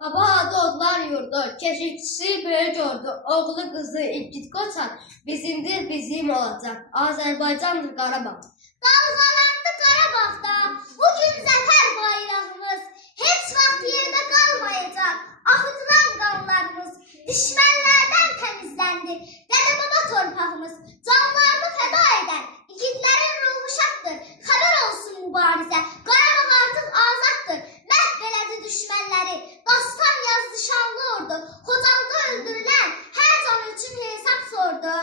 Baba adı odlar yurdu, keşikçisi böyük ordu, oğlu kızı İgid Qoçan, bizimdir bizim olacak, Azərbaycandır Qarabağ. Dalgalandı Qarabağda, bugün zəfər bayrağımız, heç vaxt yerdə qalmayacaq, axıtılan qanlarımız, düşmənlərdən təmizləndi, dədə-baba torpağımız, canlarını fəda edən, igidlərin ruhu şaddır, xəbər olsun mübarizə, Qarabağ artıq azaddır, məhv elədi düşmənləri, dastan yazdı şanlı ordu, Xocalda öldürülən hər can üçün hesab sordu.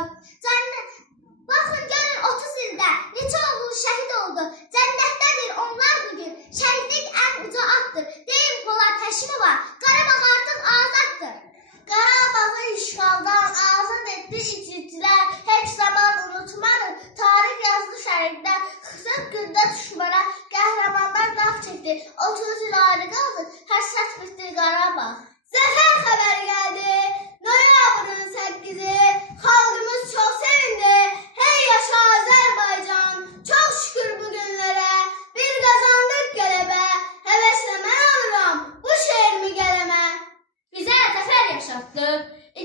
Baxın görün 30 ildə neçə oğul şəhid oldu, cənnətdədir onlar bugün, şəhidlik ən uca addır, deyim Polad Həşimova, Qarabağ artıq azaddır. Qarabağı işğaldan azad etdi igidlər, heç zaman unutmarıq, tarix yazdı şərqdə, 40 gündə düşmənə qəhrəmanlar dağ çəkdi, 30 il ayrı qaldı, həsrət bitdi Qarabağ. Zəfər xəbəri gəldi, noyabrın 8-i, xalqımız çox sevindi, hey yaşa Azərbaycan, çox şükür bu günlərə, bir qazandıq qələbə, həvəslə mən alıram bu şeirimi qələmə. Bizə zəfər yaşatdı,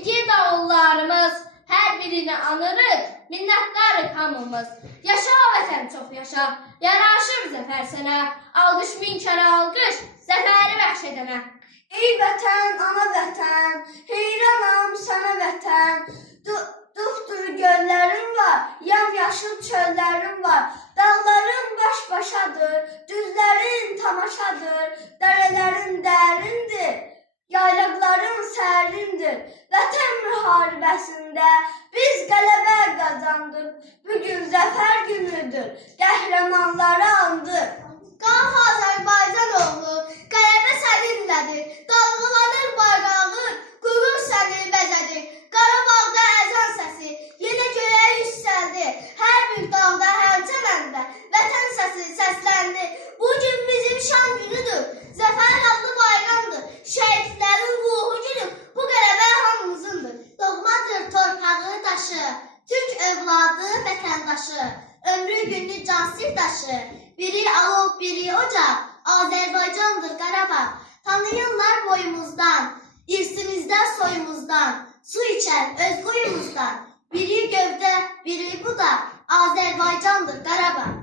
igid oğullarımız, hər birini anırıq, minnətdarıq hamımız. Yaşa vətən çox yaşa, yaraşır zəfər sənə, alqış min kərə alqış, zəfəri bəxş edənə. Ey vətən, ana vətən, heyranam sənə vətən, dupduru göllərin var, yamyaşıl çöllərin var, dağların baş-başadır, düzlərin tamaşadır, dərələrin dərindir, yaylaqların sərindir. Vətən müharibəsində biz qələbə qazandıq, bugün zəfər günüdür, qəhrəmanları andıq. Qalx Azərbaycan oğlu, qələbə səninlədir, dalğalanır bayrağın, qürur səni bəzədir. Qarabağda əzan səsi, yenə göyə yüksəldi, hər bir dağda, hər çəməndə, vətən səsi səsləndi. Bugün bizim şan günüdür, zəfər adlı bayramdır, şəhidlərin ruhu günü, bu qələbə hamımızındır. Doğmadır torpağı daşı, Türk övladı vətəndaşı, ömrü günlü can sirdaşı, biri alov, biri ocaq, Azərbaycandır Qarabağ. Tanıyırlar boyumuzdan, irsimizdən, soyumuzdan, su içər öz quyumuzdan. Biri gövdə, biri budaq, Azərbaycandır Qarabağ.